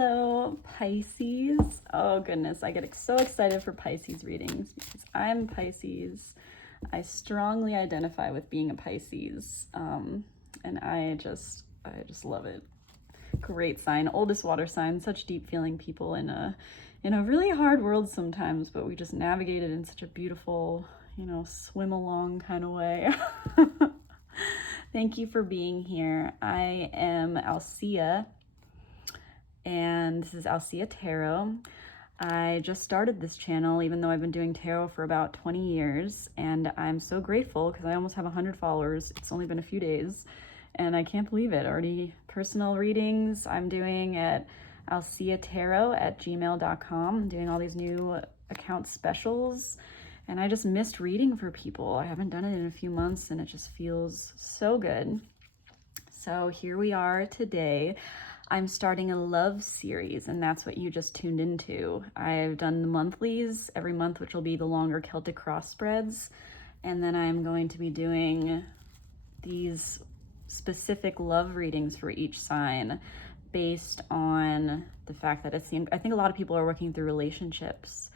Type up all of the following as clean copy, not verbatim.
Hello, Pisces. Oh goodness, I get so excited for Pisces readings because I'm Pisces. I strongly identify with being a Pisces, and I just love it. Great sign, oldest water sign, such deep feeling people in a really hard world sometimes, but we just navigate it in such a beautiful, swim along kind of way. Thank you for being here. I am Alsea, and this is Alsea Tarot. I just started this channel, even though I've been doing tarot for about 20 years, and I'm so grateful because I almost have 100 followers. It's only been a few days, and I can't believe it. Already personal readings I'm doing at Alseatarot@gmail.com. I'm doing all these new account specials, and I just missed reading for people. I haven't done it in a few months, and it just feels so good. So here we are today. I'm starting a love series, and that's what you just tuned into. I've done the monthlies every month, which will be the longer Celtic cross spreads, and then I'm going to be doing these specific love readings for each sign based on the fact that I think a lot of people are working through relationships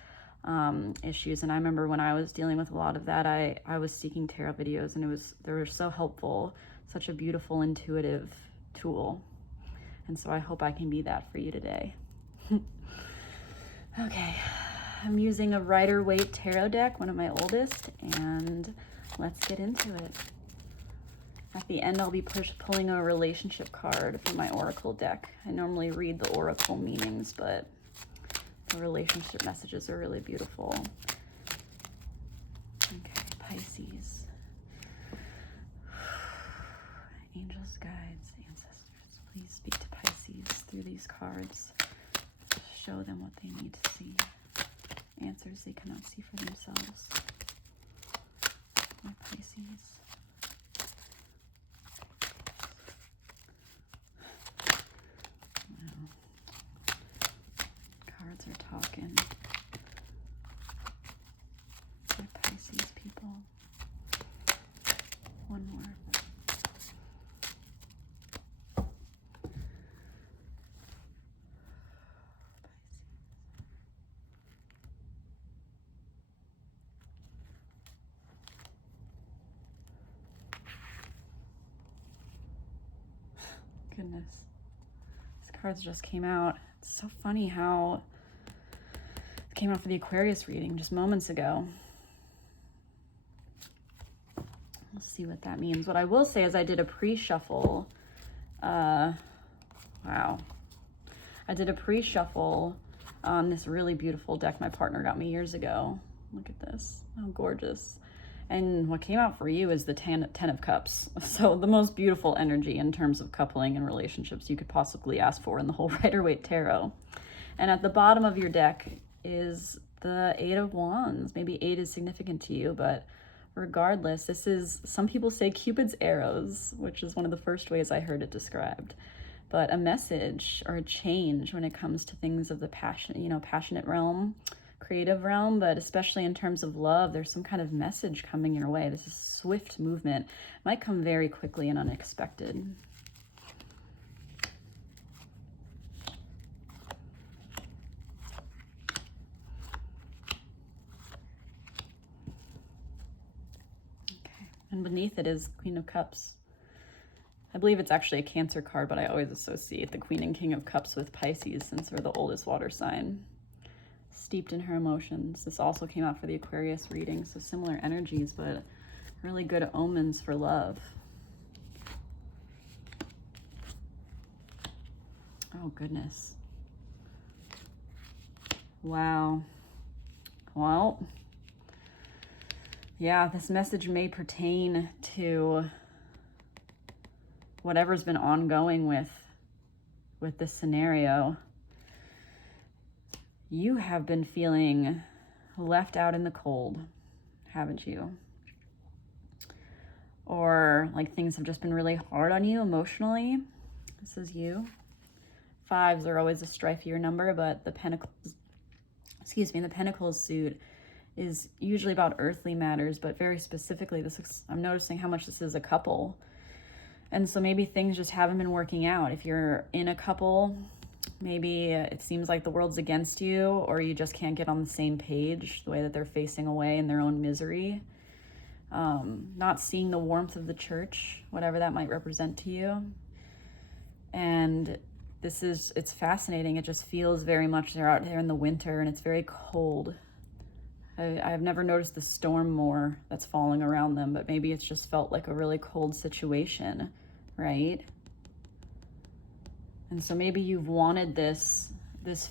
issues, and I remember when I was dealing with a lot of that, I was seeking tarot videos, and they were so helpful, such a beautiful, intuitive tool. And so I hope I can be that for you today. Okay, I'm using a Rider-Waite tarot deck, one of my oldest, and let's get into it. At the end, I'll be pulling a relationship card from my oracle deck. I normally read the oracle meanings, but the relationship messages are really beautiful. Okay, Pisces. Angels, guides, ancestors, please speak to Pisces through these cards. Show them what they need to see. Answers they cannot see for themselves. My Pisces. Wow. Cards are talking. My Pisces people. One more. Goodness, these cards just came out. It's so funny how it came out for the Aquarius reading just moments ago. Let's see what that means. What I will say is I did a pre-shuffle. Wow. I did a pre-shuffle on this really beautiful deck my partner got me years ago. Look at this, how gorgeous. And what came out for you is the Ten of Cups. So the most beautiful energy in terms of coupling and relationships you could possibly ask for in the whole Rider-Waite Tarot. And at the bottom of your deck is the Eight of Wands. Maybe 8 is significant to you, but regardless, this is, some people say Cupid's arrows, which is one of the first ways I heard it described. But a message or a change when it comes to things of the passionate realm, creative realm, but especially in terms of love, there's some kind of message coming your way. This is swift movement. It might come very quickly and unexpected. Okay, and beneath it is Queen of Cups. I believe it's actually a Cancer card, but I always associate the Queen and King of Cups with Pisces since they're the oldest water sign. Steeped in her emotions. This also came out for the Aquarius reading, so similar energies, but really good omens for love. Oh goodness. Wow. Well, yeah, this message may pertain to whatever's been ongoing with this scenario. You have been feeling left out in the cold, haven't you? Or like things have just been really hard on you emotionally. This is you. 5s are always a strifier number, but the Pentacles suit is usually about earthly matters, but very specifically, I'm noticing how much this is a couple. And so maybe things just haven't been working out. If you're in a couple, Maybe it seems like the world's against you, or you just can't get on the same page, the way that they're facing away in their own misery. Not seeing the warmth of the church, whatever that might represent to you. And it's fascinating. It just feels very much they're out here in the winter and it's very cold. I've never noticed the storm more that's falling around them, but maybe it's just felt like a really cold situation, right? And so maybe you've wanted this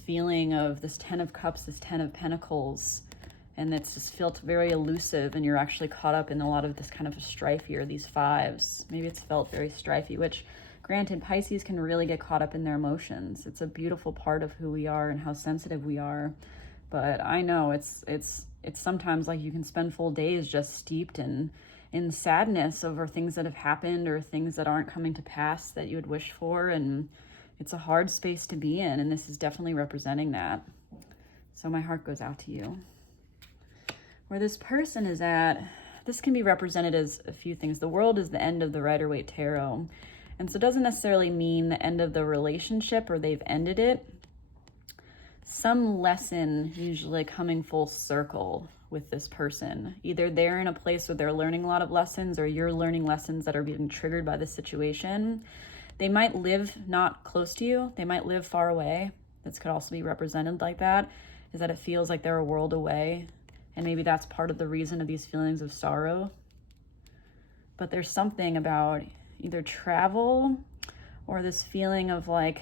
feeling of this 10 of Cups, this 10 of Pentacles, and it's just felt very elusive, and you're actually caught up in a lot of this kind of strife here, these fives. Maybe it's felt very strifey, which granted, Pisces can really get caught up in their emotions. It's a beautiful part of who we are and how sensitive we are. But I know it's sometimes like you can spend full days just steeped in sadness over things that have happened or things that aren't coming to pass that you would wish for. And it's a hard space to be in. And this is definitely representing that. So my heart goes out to you. Where this person is at, this can be represented as a few things. The World is the end of the Rider-Waite Tarot. And so it doesn't necessarily mean the end of the relationship or they've ended it. Some lesson usually coming full circle with this person. Either they're in a place where they're learning a lot of lessons, or you're learning lessons that are being triggered by this situation. They might live not close to you. They might live far away. This could also be represented like that, is that it feels like they're a world away. And maybe that's part of the reason of these feelings of sorrow. But there's something about either travel or this feeling of like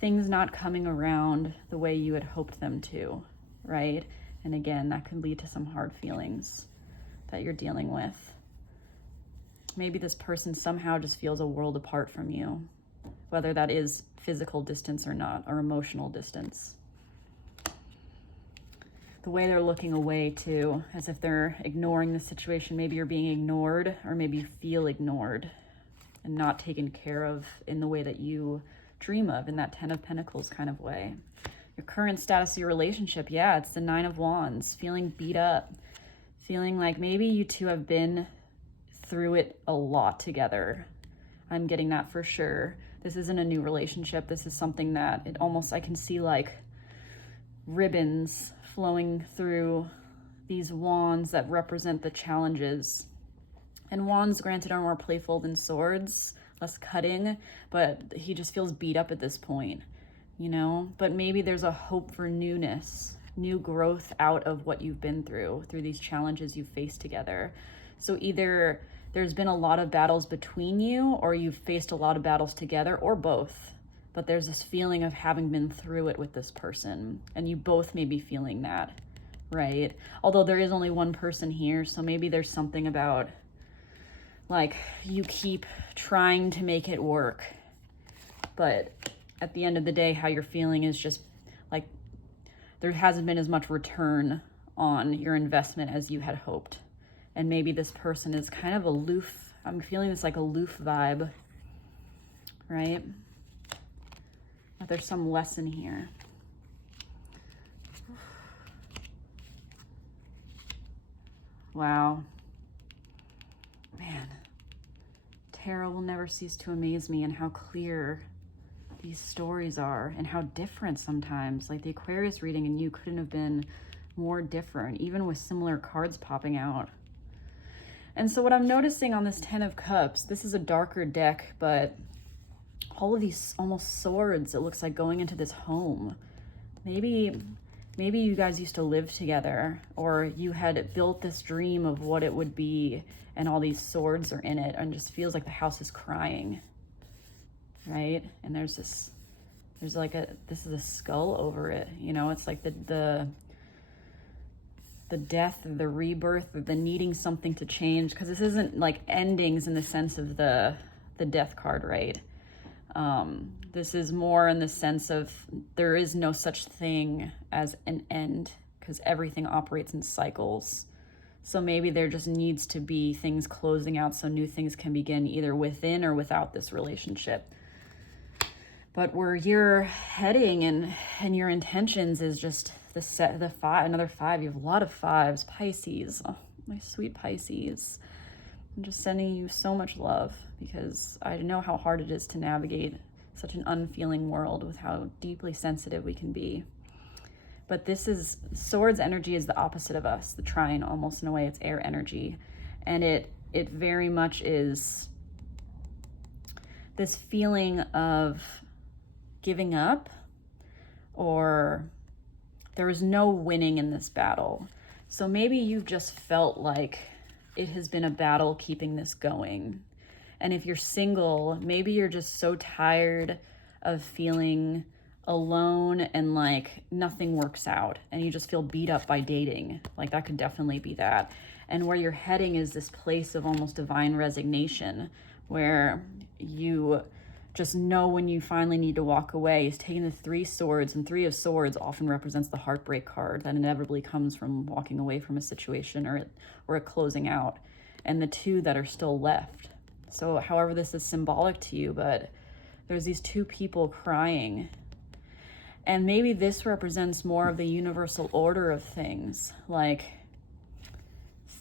things not coming around the way you had hoped them to, right? And again, that can lead to some hard feelings that you're dealing with. Maybe this person somehow just feels a world apart from you, whether that is physical distance or not, or emotional distance. The way they're looking away too, as if they're ignoring the situation. Maybe you're being ignored, or maybe you feel ignored and not taken care of in the way that you dream of, in that 10 of Pentacles kind of way. Your current status of your relationship, yeah, it's the 9 of Wands, feeling beat up, feeling like maybe you two have been through it a lot together. I'm getting that for sure. This isn't a new relationship. This is something that I can see like ribbons flowing through these wands that represent the challenges. And wands, granted, are more playful than swords, less cutting, but he just feels beat up at this point, you know? But maybe there's a hope for newness, new growth out of what you've been through these challenges you've faced together. So either there's been a lot of battles between you, or you've faced a lot of battles together, or both. But there's this feeling of having been through it with this person, and you both may be feeling that, right? Although there is only one person here, so maybe there's something about like you keep trying to make it work, but at the end of the day, how you're feeling is just like there hasn't been as much return on your investment as you had hoped. And maybe this person is kind of aloof. I'm feeling this like aloof vibe, right? But there's some lesson here. Wow. Man, tarot will never cease to amaze me, and how clear these stories are, and how different sometimes. Like the Aquarius reading and you couldn't have been more different, even with similar cards popping out. And so what I'm noticing on this 10 of Cups, this is a darker deck, but all of these almost swords, it looks like, going into this home. Maybe you guys used to live together, or you had built this dream of what it would be, and all these swords are in it, and it just feels like the house is crying, right? And this is a skull over it, you know? It's like the death, the rebirth, the needing something to change, because this isn't like endings in the sense of the death card, right? This is more in the sense of there is no such thing as an end, because everything operates in cycles. So maybe there just needs to be things closing out so new things can begin, either within or without this relationship. But where you're heading and your intentions is just another 5. You have a lot of 5s. Pisces, oh, my sweet Pisces. I'm just sending you so much love, because I know how hard it is to navigate such an unfeeling world with how deeply sensitive we can be. But this is, Swords energy is the opposite of us, the trine, almost in a way. It's air energy. And it very much is this feeling of giving up, or there is no winning in this battle. So maybe you've just felt like it has been a battle keeping this going. And if you're single, maybe you're just so tired of feeling alone and like nothing works out, and you just feel beat up by dating. Like that could definitely be that. And where you're heading is this place of almost divine resignation, where you just know when you finally need to walk away. Is taking the 3 swords, and 3 of swords often represents the heartbreak card that inevitably comes from walking away from a situation or a closing out, and the 2 that are still left. So however this is symbolic to you, but there's these 2 people crying. And maybe this represents more of the universal order of things, like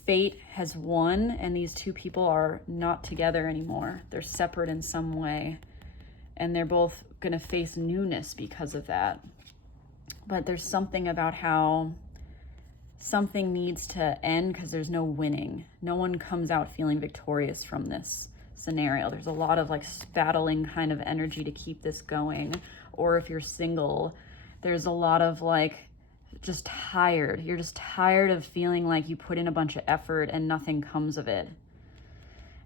fate has won and these 2 people are not together anymore. They're separate in some way, and they're both going to face newness because of that. But there's something about how something needs to end because there's no winning. No one comes out feeling victorious from this scenario. There's a lot of like battling kind of energy to keep this going. Or if you're single, there's a lot of like just tired. You're just tired of feeling like you put in a bunch of effort and nothing comes of it.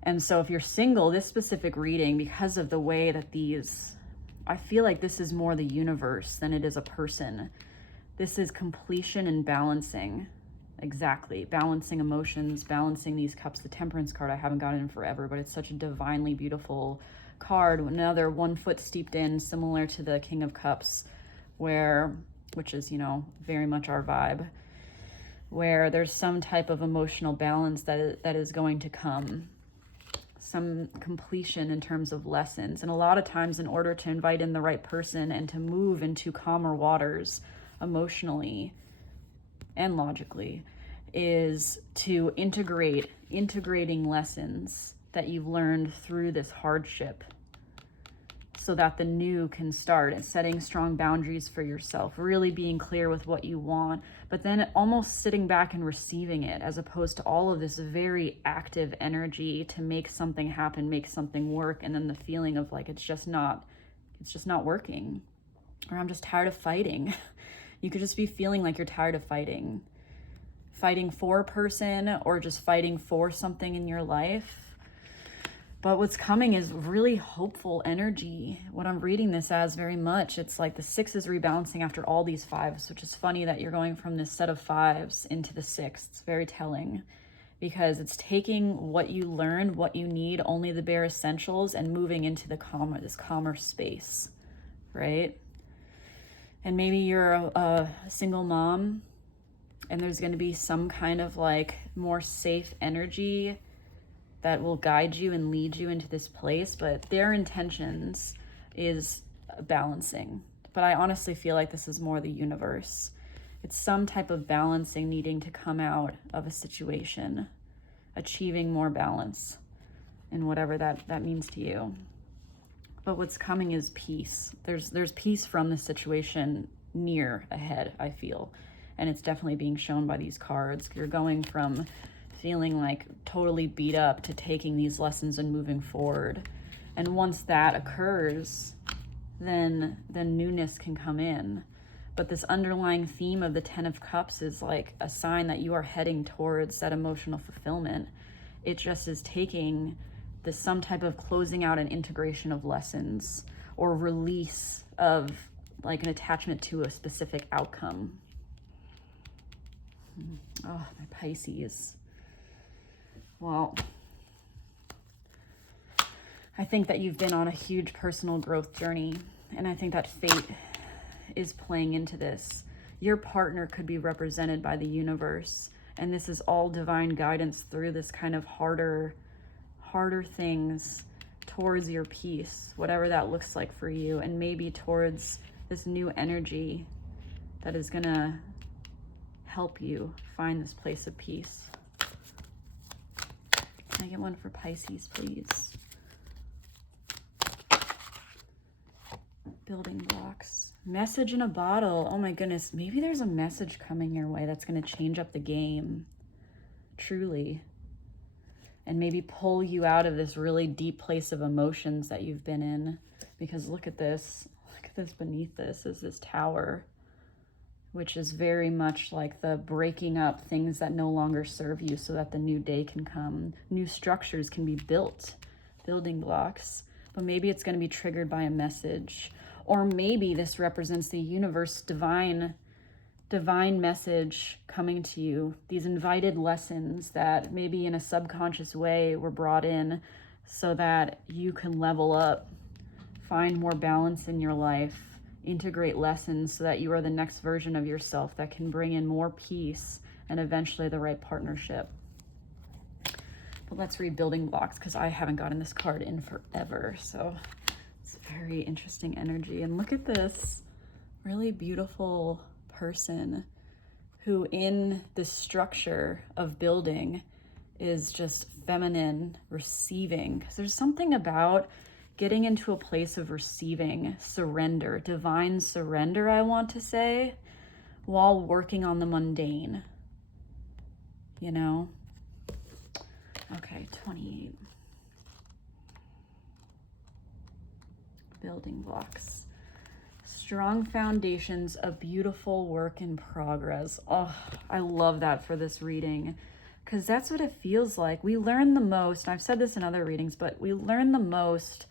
And so if you're single, this specific reading, because of the way that I feel like this is more the universe than it is a person. This is completion and balancing. Exactly. Balancing emotions, balancing these cups. The Temperance card, I haven't gotten in forever, but it's such a divinely beautiful card. Another 1 foot steeped in, similar to the King of Cups, which is, very much our vibe, where there's some type of emotional balance that is going to come. Some completion in terms of lessons. And a lot of times, in order to invite in the right person and to move into calmer waters emotionally and logically, is to integrating lessons that you've learned through this hardship, so that the new can start, and setting strong boundaries for yourself, really being clear with what you want, but then almost sitting back and receiving it, as opposed to all of this very active energy to make something happen, make something work, and then the feeling of like it's just not working, or I'm just tired of fighting. You could just be feeling like you're tired of fighting for a person, or just fighting for something in your life. But what's coming is really hopeful energy. What I'm reading this as very much, it's like the 6 is rebalancing after all these 5s, which is funny that you're going from this set of 5s into the 6. It's very telling, because it's taking what you learned, what you need, only the bare essentials, and moving into this calmer space, right? And maybe you're a single mom, and there's going to be some kind of like more safe energy that will guide you and lead you into this place, but their intentions is balancing. But I honestly feel like this is more the universe. It's some type of balancing needing to come out of a situation, achieving more balance, and whatever that means to you. But what's coming is peace. There's peace from this situation near ahead, I feel. And it's definitely being shown by these cards. You're going from feeling like totally beat up to taking these lessons and moving forward. And once that occurs, then newness can come in. But this underlying theme of the 10 of Cups is like a sign that you are heading towards that emotional fulfillment. It just is taking some type of closing out and integration of lessons, or release of like an attachment to a specific outcome. Oh, my Pisces. Well, I think that you've been on a huge personal growth journey, and I think that fate is playing into this. Your partner could be represented by the universe, and this is all divine guidance through this kind of harder things towards your peace, whatever that looks like for you, and maybe towards this new energy that is gonna help you find this place of peace. Can I get one for Pisces, please? Building blocks. Message in a bottle. Oh my goodness. Maybe there's a message coming your way that's going to change up the game. Truly. And maybe pull you out of this really deep place of emotions that you've been in. Because look at this. Look at this beneath this is this tower, which is very much like the breaking up things that no longer serve you so that the new day can come. New structures can be built. Building blocks. But maybe it's going to be triggered by a message. Or maybe this represents the universe, divine message coming to you. These invited lessons that maybe in a subconscious way were brought in so that you can level up, find more balance in your life, integrate lessons so that you are the next version of yourself that can bring in more peace and eventually the right partnership. But let's read building blocks because I haven't gotten this card in forever. So it's very interesting energy. And look at this really beautiful person who in the structure of building is just feminine, receiving. Because there's something about getting into a place of receiving, surrender, divine surrender, I want to say, while working on the mundane, you know? Okay, 28. Building blocks. Strong foundations, a beautiful work in progress. Oh, I love that for this reading because that's what it feels like. We learn the most, and I've said this in other readings, but we learn the most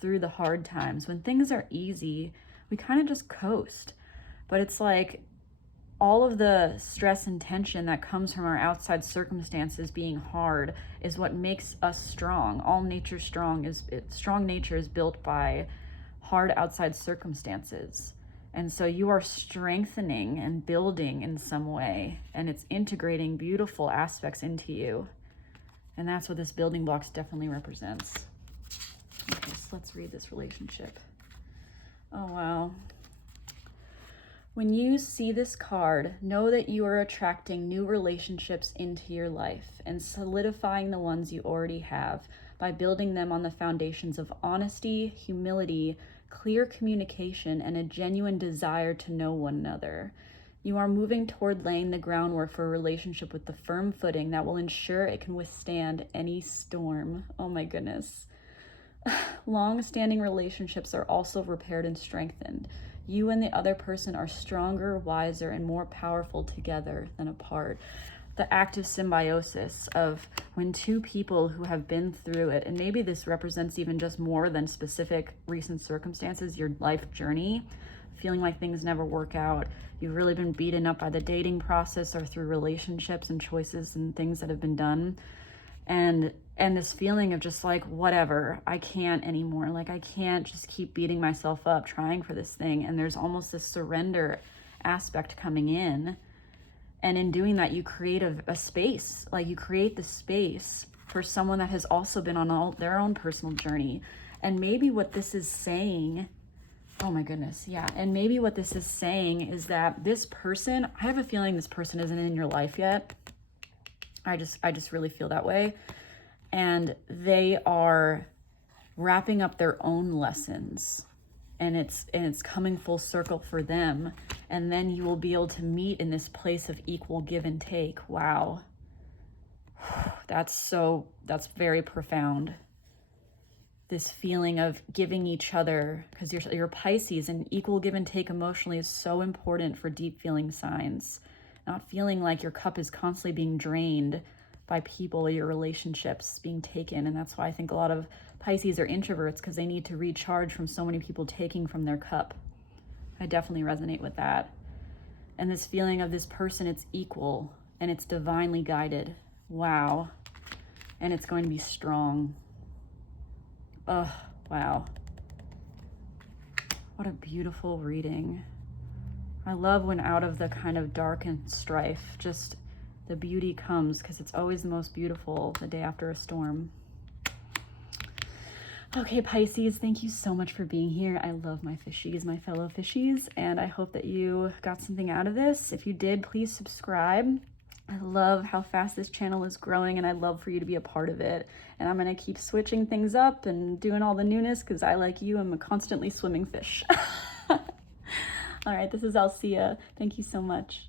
through the hard times. When things are easy, we kind of just coast. But it's like all of the stress and tension that comes from our outside circumstances being hard is what makes us strong. All nature strong nature is built by hard outside circumstances. And so you are strengthening and building in some way, and it's integrating beautiful aspects into you. And that's what this building blocks definitely represents. Okay, so let's read this relationship. Oh, wow. When you see this card, know that you are attracting new relationships into your life and solidifying the ones you already have by building them on the foundations of honesty, humility, clear communication, and a genuine desire to know one another. You are moving toward laying the groundwork for a relationship with the firm footing that will ensure it can withstand any storm. Oh my goodness. Long-standing relationships are also repaired and strengthened. You and the other person are stronger, wiser, and more powerful together than apart. The active symbiosis of when two people who have been through it, and maybe this represents even just more than specific recent circumstances, your life journey, feeling like things never work out. You've really been beaten up by the dating process or through relationships and choices and things that have been done. And this feeling of just like, whatever, I can't anymore. Like, I can't just keep beating myself up trying for this thing. And there's almost this surrender aspect coming in. And in doing that, you create a space. Like, you create the space for someone that has also been on their own personal journey. And maybe what this is saying, oh my goodness, yeah. And maybe what this is saying is that this person, I have a feeling this person isn't in your life yet. I just really feel that way. And they are wrapping up their own lessons, and it's coming full circle for them. And then you will be able to meet in this place of equal give and take. Wow. That's very profound. This feeling of giving each other, because you're Pisces, and equal give and take emotionally is so important for deep feeling signs. Not feeling like your cup is constantly being drained by people or your relationships being taken. And that's why I think a lot of Pisces are introverts, because they need to recharge from so many people taking from their cup. I definitely resonate with that. And this feeling of this person, it's equal and it's divinely guided. Wow. And it's going to be strong. Oh, wow. What a beautiful reading. I love when out of the kind of dark and strife, just the beauty comes, because it's always the most beautiful the day after a storm. Okay, Pisces, thank you so much for being here. I love my fishies, my fellow fishies, and I hope that you got something out of this. If you did, please subscribe. I love how fast this channel is growing, and I'd love for you to be a part of it. And I'm gonna keep switching things up and doing all the newness because I, like you, am a constantly swimming fish. All right, this is Alsea. Thank you so much.